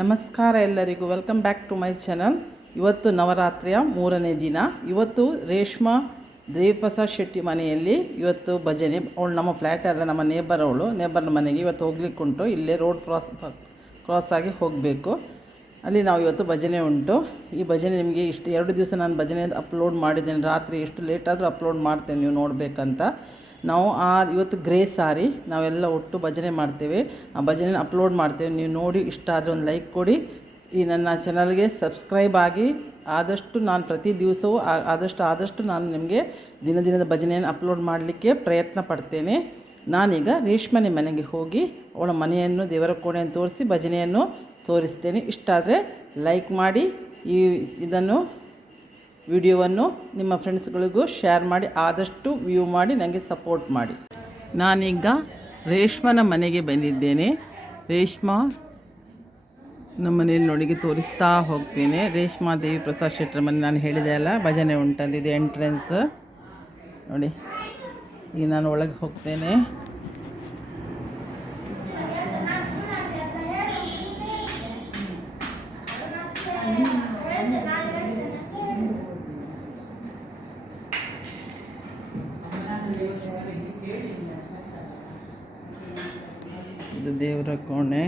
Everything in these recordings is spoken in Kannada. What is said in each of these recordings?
ನಮಸ್ಕಾರ ಎಲ್ಲರಿಗೂ, welcome back to my channel. ಇವತ್ತು ನವರಾತ್ರಿಯ 3ನೇ ದಿನ. ಇವತ್ತು ರೇಷ್ಮಾ ದೇವಿಪ್ರಸಾದ್ ಶೆಟ್ಟಿ ಮನೆಯಲ್ಲಿ ಇವತ್ತು ಭಜನೆ. ಅವಳು ನಮ್ಮ ಫ್ಲ್ಯಾಟಲ್ಲ, ನಮ್ಮ ನೇಬರ್ನ ಮನೆಗೆ ಇವತ್ತು ಹೋಗ್ಲಿಕ್ಕುಂಟು. ಇಲ್ಲೇ ರೋಡ್ ಕ್ರಾಸ್ ಆಗಿ ಹೋಗಬೇಕು. ಅಲ್ಲಿ ನಾವು ಇವತ್ತು ಭಜನೆ ಉಂಟು. ಈ ಭಜನೆ ನಿಮಗೆ 2 ದಿವಸ ನಾನು ಭಜನೆ ಅಪ್ಲೋಡ್ ಮಾಡಿದ್ದೇನೆ. ರಾತ್ರಿ ಎಷ್ಟು ಲೇಟಾದರೂ ಅಪ್ಲೋಡ್ ಮಾಡ್ತೇನೆ, ನೀವು ನೋಡಬೇಕಂತ. ನಾವು ಇವತ್ತು ಗ್ರೇ ಸಾರಿ ನಾವೆಲ್ಲ ಒಟ್ಟು ಭಜನೆ ಮಾಡ್ತೇವೆ. ಆ ಭಜನೆ ಅಪ್ಲೋಡ್ ಮಾಡ್ತೇವೆ. ನೀವು ನೋಡಿ ಇಷ್ಟ ಆದರೆ ಒಂದು ಲೈಕ್ ಕೊಡಿ. ಈ ನನ್ನ ಚಾನಲ್ಗೆ ಸಬ್ಸ್ಕ್ರೈಬ್ ಆಗಿ. ಆದಷ್ಟು ನಾನು ಪ್ರತಿ ದಿವಸವೂ ಆದಷ್ಟು ನಾನು ನಿಮಗೆ ದಿನದ ಭಜನೆಯನ್ನು ಅಪ್ಲೋಡ್ ಮಾಡಲಿಕ್ಕೆ ಪ್ರಯತ್ನ ಪಡ್ತೇನೆ. ನಾನೀಗ ರೇಷ್ಮನೆ ಮನೆಗೆ ಹೋಗಿ ಅವಳ ಮನೆಯನ್ನು, ದೇವರ ಕೋಣೆಯನ್ನು ತೋರಿಸಿ ಭಜನೆಯನ್ನು ತೋರಿಸ್ತೇನೆ. ಇಷ್ಟ ಆದರೆ ಲೈಕ್ ಮಾಡಿ, ಇದನ್ನು ವಿಡಿಯೋವನ್ನು ನಿಮ್ಮ ಫ್ರೆಂಡ್ಸ್ಗಳಿಗೂ ಶೇರ್ ಮಾಡಿ, ಆದಷ್ಟು ವ್ಯೂ ಮಾಡಿ ನನಗೆ ಸಪೋರ್ಟ್ ಮಾಡಿ. ನಾನೀಗ ರೇಷ್ಮನ ಮನೆಗೆ ಬಂದಿದ್ದೇನೆ. ರೇಷ್ಮಾ ನಮ್ಮ ಮನೆಯಲ್ಲಿ ನೋಡಿಗೆ ತೋರಿಸ್ತಾ ಹೋಗ್ತೇನೆ. ರೇಷ್ಮಾ ದೇವಿಪ್ರಸಾದ್ ಶೆಟ್ಟರ ಮನೆ ನಾನು ಹೇಳಿದೆ ಅಲ್ಲ, ಭಜನೆ ಉಂಟಂದಿದೆ ಎಂಟ್ರೆನ್ಸ್ ನೋಡಿ. ಈಗ ನಾನು ಒಳಗೆ ಹೋಗ್ತೇನೆ. ಇದು ದೇವರ ಕೋಣೆ.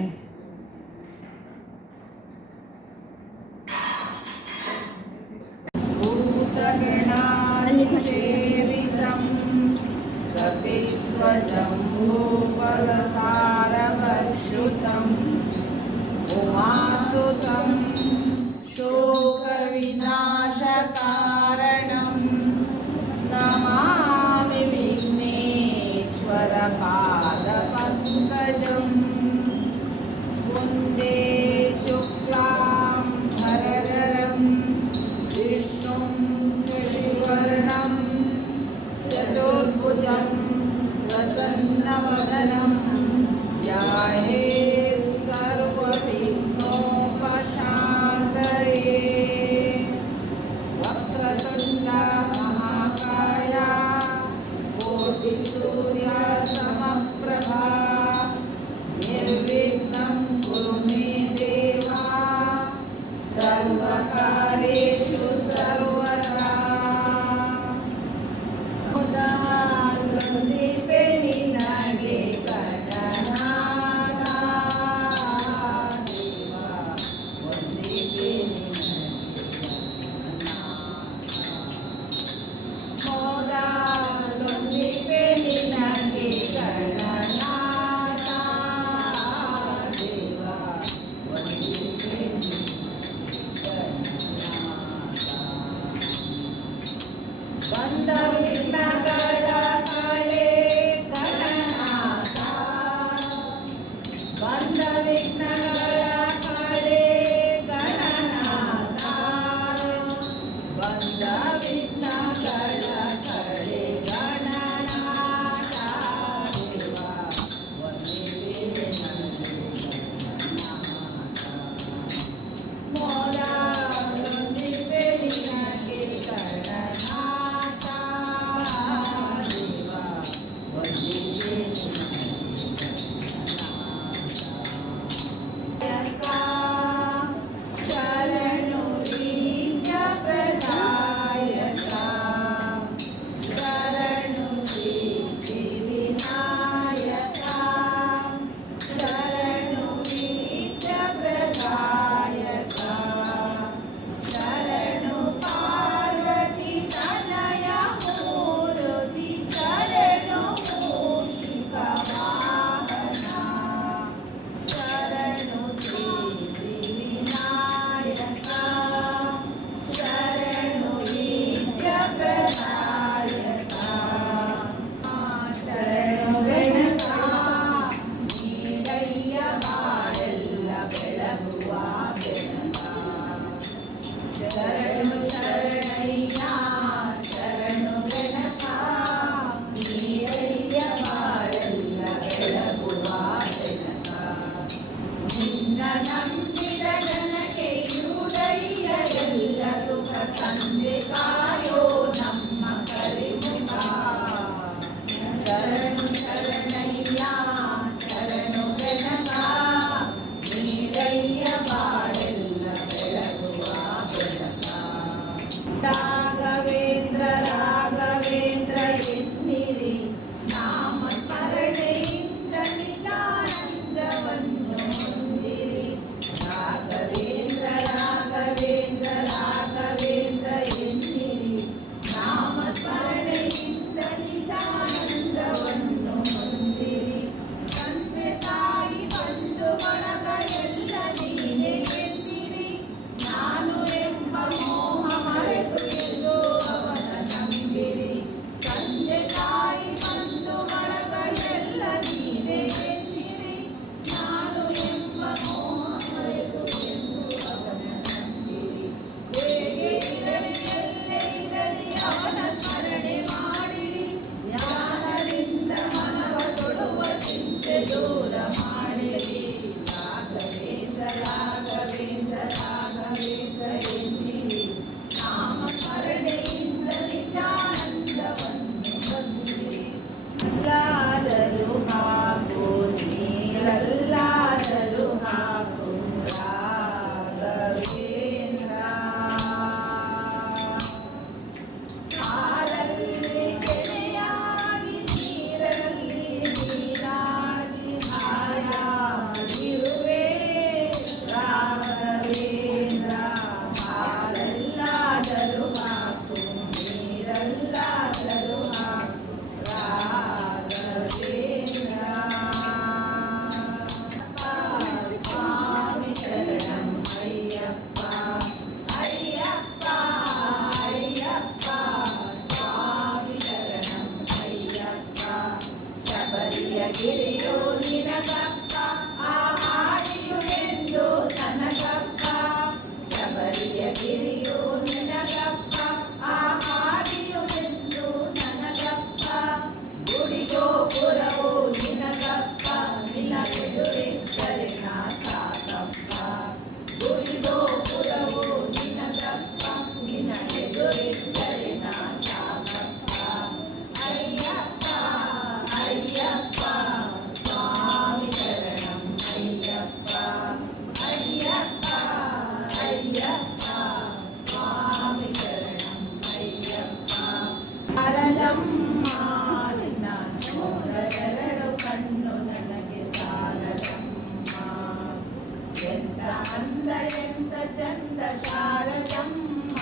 ಅಂದ ಎಂತ ಚಂದ ಶಾರದಮ್ಮ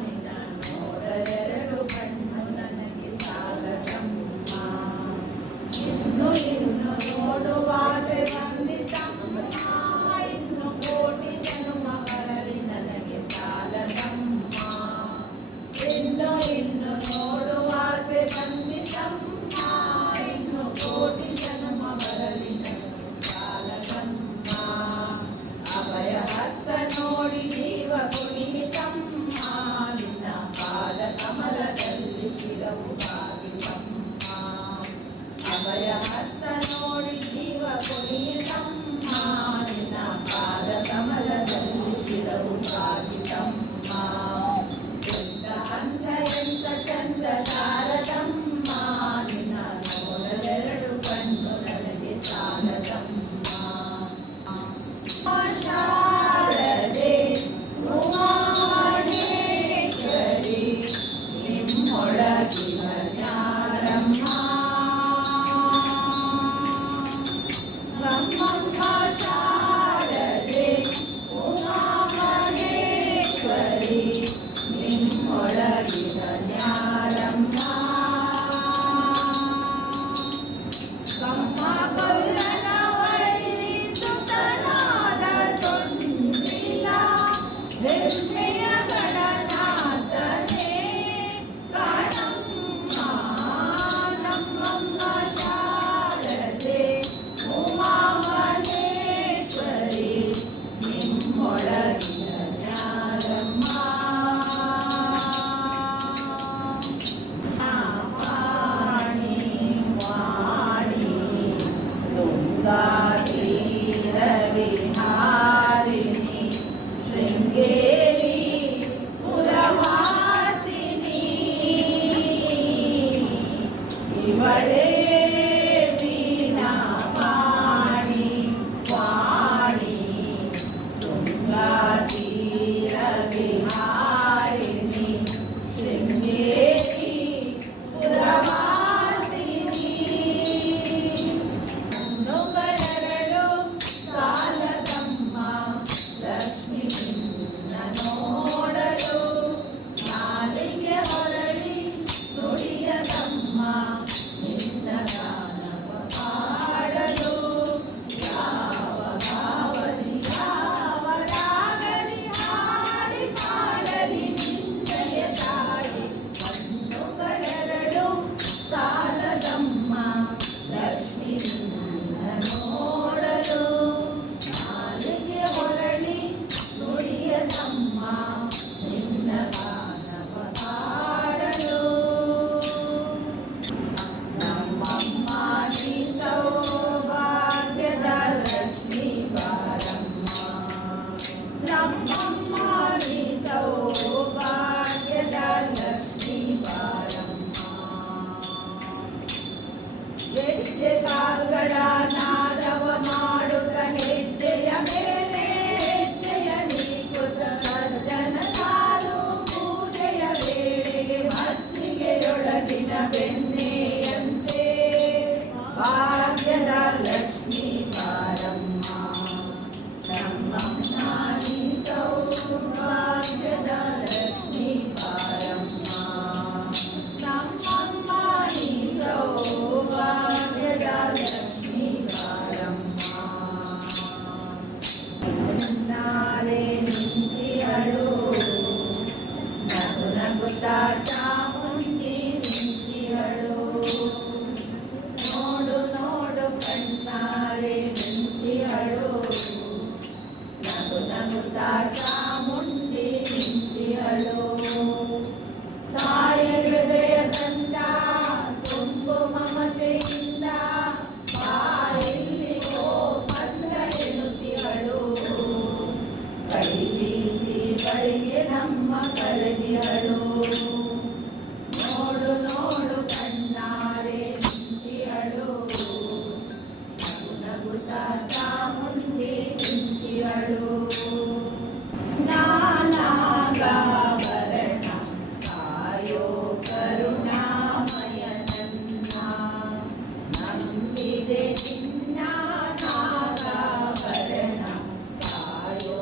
ನಿನ್ನ ನೋಡಲೆರಡು ಕಣ್ಣು ನನಗೆ ಸಾಲದಮ್ಮ ಇನ್ನು ಇನ್ನು ನೋಡುವಾಸೆ ಬಂದಿತಮ್ಮ ಇನ್ನು ಕೋಟಿ ಜನ್ಮ ಬರಲಿ ನನಗೆ ಸಾಲದಮ್ಮ ಇನ್ನು ಇನ್ನು ನೋಡುವಾಸೆ ಬಂದಿತಮ್ಮ ಇನ್ನು ಕೋಟಿ ಜನ್ಮ ಬರಲಿ ನನಗೆ ಸಾಲದಮ್ಮ ಅಭಯ ಹಸ್ತ ನೋಡಿ ಜೀವ ಕುಣಿತಮ್ಮ ನಿನ್ನ ಪಾದ ಕಮಲದಲ್ಲಿ ಶಿರವು ಬಾಗಿತಮ್ಮ ಅಭಯ ಹಸ್ತ ನೋಡಿ ಜೀವ ಕುಣಿತಮ್ಮ ನಿನ್ನ ಪಾದ ಕಮಲದಲ್ಲಿ ಶಿರವು ಬಾಗಿತಮ್ಮ ಎಂತ ಅಂದ ಎಂತ ಚಂದ ಶಾರದಮ್ಮ ನಿನ್ನ ನೋಡಲೆರಡು ಕಣ್ಣು ನನಗೆ ಸಾಲದಮ್ಮ ಶಾರದೆ ಉಮಾಮಹೇಶ್ವರಿ ನಿಮ್ಮೊಳಗಿನ ಜ್ಞಾನಮ್ಮ ಬ್ರಹ್ಮಮ್ಮ ಶಾರದೆ ಉಮಾಮಹೇಶ್ವರಿ ನಿಮ್ಮೊಳಗಿನ ಜ್ಞಾನಮ್ಮ ಕಮ್ಮ ಕೊಲ್ಲನ ವೈರಿ ಸುತನಾದ ಸೊಂಡಿಲ ಹೆಮ್ಮೆಯ ಗಣನಾಥನೇ ಕಾಣಮ್ಮ ನಮ್ಮಮ್ಮ ಶಾರದೆ ಉಮಾಮಹೇಶ್ವರಿ ನಿಮ್ಮೊಳಗಿನ ಜ್ಞಾನಮ್ಮ ವಾಣಿ ವಾಣಿ ತುಂಗಾತೀರ ವಿಹಾರಿಣಿ ಶೃಂಗೇರಿ ಪುರವಾಸಿನಿ ಇವಳೇ ವೀಣಾಪಾಣಿ ವಾಣಿ ತುಂಗಾತೀರ ವಿಹಾರಿಣಿ ಶೃಂಗೇರಿ ಪುರವಾಸಿನಿ ಕಣ್ಣುಗಳೆರಡು ಸಾಲದಮ್ಮ ಲಕ್ಷ್ಮಿ ನಿನ್ನ ನೋಡಲು ನಾಲಿಗೆ ಹೊರಳಿ ನುಡಿಯದಮ್ಮ ನಿನ್ನ ಗಾನವ ಹಾಡಲು ಯಾವ ಭಾವಲಿ ಯಾವ ರಾಗಲಿ ಹಾಡಿ ಮಾಡಲಿ ನಿನ್ನಯ ತಾಯಿ ಕಣ್ಣುಗಳೆರಡು ಸಾಲದಮ್ಮ ಲಕ್ಷ್ಮಿ ನಿನ್ನ ನೋಡಲು ನಾಲಿಗೆ ಹೊರಳಿ ನುಡಿಯದಮ್ಮ ನಿನ್ನ ಗಾನವ ಹಾಡಲು ನಮ್ಮಮ್ಮ ನೀ ಸೌಭಾಗ್ಯದ ಲಕ್ಷ್ಮೀ ಬಾರಮ್ಮ ನಮ್ಮಮ್ಮ ನೀ ಸೌಭಾಗ್ಯದ ಲಕ್ಷ್ಮೀ ಬಾರಮ್ಮ ಹೆಜ್ಜೆ ಕಾಲ್ಗಳ ನಾದವ ಮಾಡುತ್ತ ಹೆಜ್ಜೆಯ ಮೇಲೆ ಹೆಜ್ಜೆಯ ನೀಕುತ್ತ ಸಜ್ಜನ ಸಾಲು ಪೂಜೆಯ ವೇಳೆಗೆ ಮತ್ತಿಗೆಯೊಳಗಿನ ಬೆಣ್ಣೆಯಂತೆ ಭಾಗ್ಯದ ಲಕ್ಷ್ಮೀ ಬಾರಮ್ಮ ನಮ್ಮಮ್ಮ ನೀ ಸೌಭಾಗ್ಯದ ಲಕ್ಷ್ಮೀ ಬಾರಮ್ಮ ನಮ್ಮಮ್ಮ ನೀ ಸೌಭಾಗ್ಯದ ಲಕ್ಷ್ಮೀ ಬಾರಮ್ಮ ನಾರೇ ನಿಂತಿಹಳು ನಗು ನಗುತ್ತಾ ಚಾಮುಂಡಿ ನಿಂತಿಹಳು ನೋಡು ನೋಡು ಕಣ್ಣಾರೆ ನಿಂತಿಹಳು ನಗು ನಗುತ್ತಾ ಚಾಮುಂಡಿ ನಿಂತಿಹಳು ತಾಯ ಹೃದಯದಂದ ತುಂಬು ಮಮತೆಯಿಂದ ಬಾಯಿಲ್ಲಿಗೋ ಬಂದ ಎನ್ನುತ್ತಿಹಳು ಕೈ ಬೀಸಿ ಬಳಿಗೆ ನಮ್ಮ ಕರಗಿಹಳು ನೋಡು ನೋಡು ಕಣ್ಣಾರೆ ನಿಂತಿಹಳು ನಗು ನಗುತ್ತಾ ಚಾಮುಂಡಿ ನಿಂತಿಹಳು ನಾನಾಗಾಭರಣ ಕಾಯೋ ಕರುಣಾಮಯ ನನ್ನ ನಂಬಿದೆ ನಿನ್ನ ನಾಗಾಭರಣ ಕಾಯೋ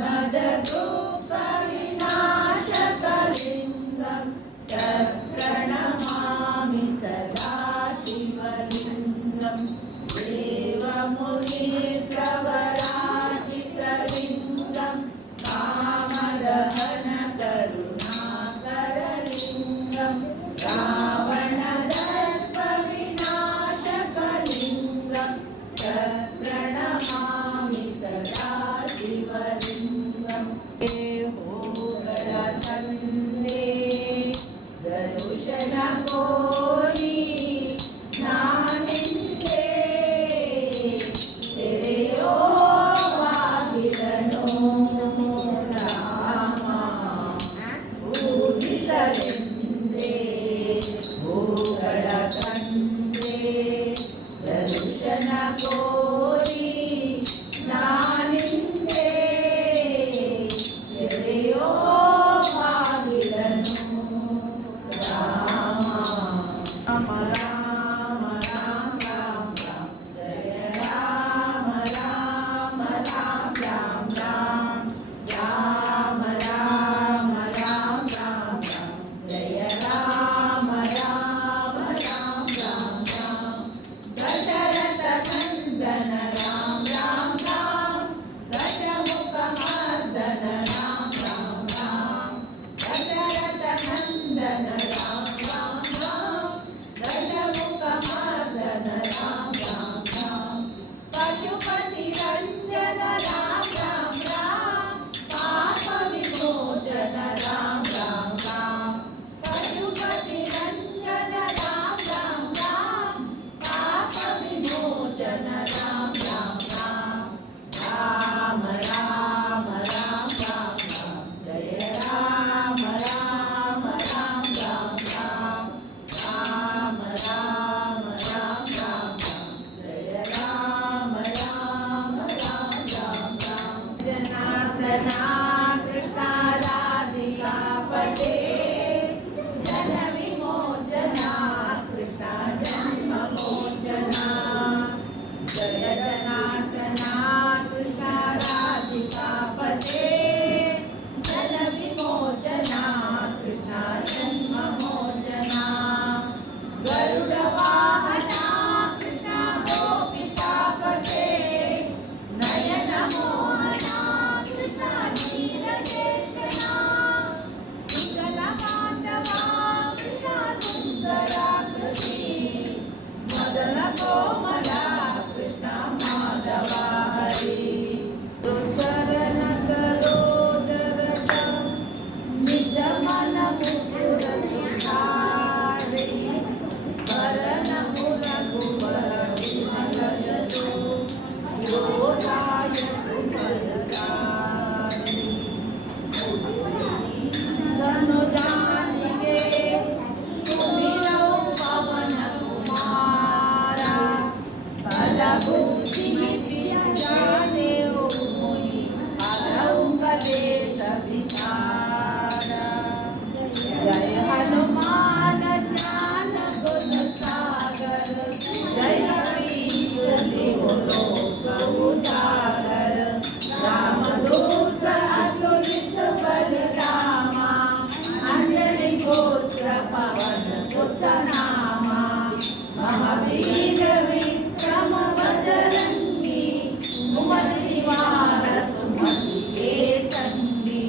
सुनद दुःखविनाशकलिङ्गं तत्प्रणमामि सदा शिवलिङ्गं देवमुनिप्रवराजितलिङ्गं कामदहनकरुणाकरलिङ्गं रावणदर्पविनाशकलिङ्गं तत्प्रणमामि सदा शिवलिङ्गं होगलतन्ने दरुशनकोरि नानिन्ते तेरेयो वागिलनो राम पूजिसಲೆಂದೇ ಹೋಗಲತಂದೆ ದರುಶನಕೋರಿ ನಾನಿಂದೆ ತೆರೆಯೋ ಬಾಗಿಲನು ರಾಮ ರಾಮ ರಾಮ ರಾಮ ರಾಮ ರಾಮ ಜಯ ರಾಮ ರಾಮ ರಾಮ ರಾಮ ರಾಮ ರಾಮ ರಾಮ ರಾಮ ರಾಮ ಜಯ ರಾಮ ರಾಮ ರಾಮ ರಾಮ ರಾಮ ದಶರಥ ನಂದನ ರಾಮ ರಾಮ ರಾಮ ದಶಮುಖ ಮರ್ದನ ರಾಮ ರಾಮ ರಾಮ ದಶರಥ ನಂದನ ರಾಮ ರಾಮ ರಾಮ ದಶಮುಖ ಮರ್ದನ ರಾಮ ರಾಮ ರಾಮ ಪಶುಪತಿ ರಂಜನ ರಾಮ ರಾಮ ರಾಮ ಪಾಪ ವಿಮೋಚನ ರಾಮ ರಾಮ ರಾಮ ಪಶುಪತಿ ರಂಜನ ರಾಮ ರಾಮ ರಾಮ ಪಾಪ ವಿಮೋಚನ ರಾಮ ರಾಮ ರಾಮ ರಾಮ ರಾಮ ರಾಮ ರಾಮ ಜಯ ರಾಮ ರಾಮ ರಾಮ ರಾಮ ರಾಮ ರಾಮ ರಾಮ ರಾಮ ಜಯ ರಾಮ ರಾಮ ರಾಮ ರಾಮ ಜನಾರ್ದನ ಕೃಷ್ಣ ರಾಧಿಕಾಪತೆ ಜನ ವಿಮೋಚನ ಕೃಷ್ಣ ಜನ್ಮ ಮೋಚನ ಜಯ ಜನಾರ್ದನ ಕೃಷ್ಣ ರಾಧಿಕಾಪತೆ ಜನ ವಿಮೋಚನ ಕೃಷ್ಣ ಜನ್ಮ ಮೋಚನ ಗರುಡ ವಾಹನ ಕೃಷ್ಣ ಗೋಪಿಕಾಪತೆ ನಯನ ಮೋಹನ ಕೃಷ್ಣ ನೀರಜೇಶನ ಸುಂದರ ಮಾಧವ ಕೃಷ್ಣ ಸುಂದರಾಕೃತಿ ಮದನ ಕೋಮಲ ಕೃಷ್ಣ ಮಾಧವ ಹರಿ ಚರಣ ಸರೋಜರಜ ನಿಜ ಮನ ಮುಕುರ ಸುಧಾರಿ ಕರನ ಮುರಗುವರ ವಿಮಲಯದು ಯೋಗಾಯ ಕುಮರಧಾರಿ ಧನುಜಾನಿಗೆ ಸುಮಿರೌ ಪವನ ಕುಮಾರ ಬಲಬುದ್ಧಿ ವಿದ್ಯಾದೇವ ಮುನಿ ಹರೌ ಕಲೇಶ ವಿಚಾರ ಜಯ ಹನುಮಾನ ಜ್ಞಾನ ಗುಣ ಸಾಗರ ಜಯ वीर लोक उजागर रामदूत अतुलित बलरामा अंजनी गोत्र पवन सुत नामा महावीर विक्रम बजरंगी कुमति निवार सुमति के संगी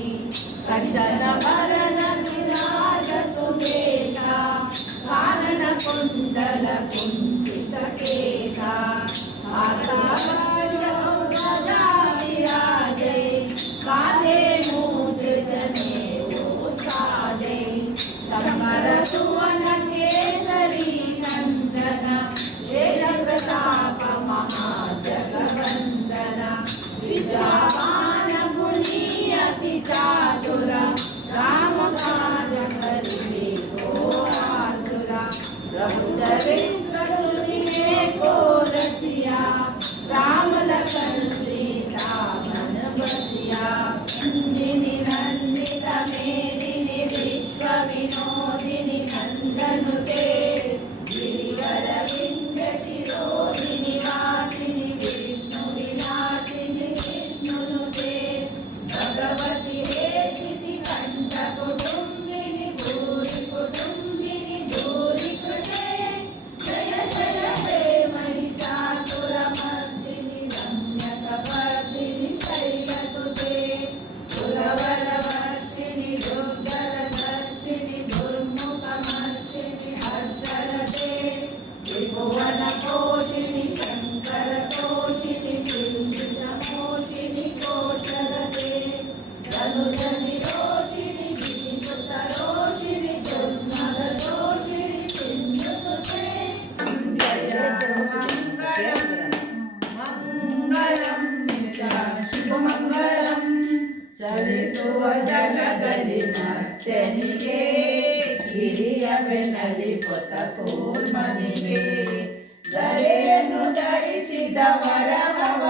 कंचन वरण विराज सुबेसा कानन कुंडल कुंचित केसा हाथावज ध्वजा विराजे कांधे मूज जनेऊ साजे संबर सुवन केसरी नंदन तेज प्रताप महाजगवंदन विद्यावान गुणी अति चातुर राम काज करिबे को आतुर रघुचरित्र सुनिबे को रसिया राम लखन सीता मन बसिया नंदिनी नंदित मेदिनी विश्व विनोदिनी नंदनुते गिरिवर विंध्य शिरोदिनी वासिनी विष्णु विलासिनी विष्णुनुते ಧರಿಸುವ ಜಗದಲ್ಲಿ ಮತ್ಸ್ಯನಿಗೆ ಗಿರಿಯ ಬೆನ್ನಲಿ ಪೊತ್ತ ಕೂರ್ಮನಿಗೆ ಧರೆಯನ್ನು ಧರಿಸಿದ ವರಹವ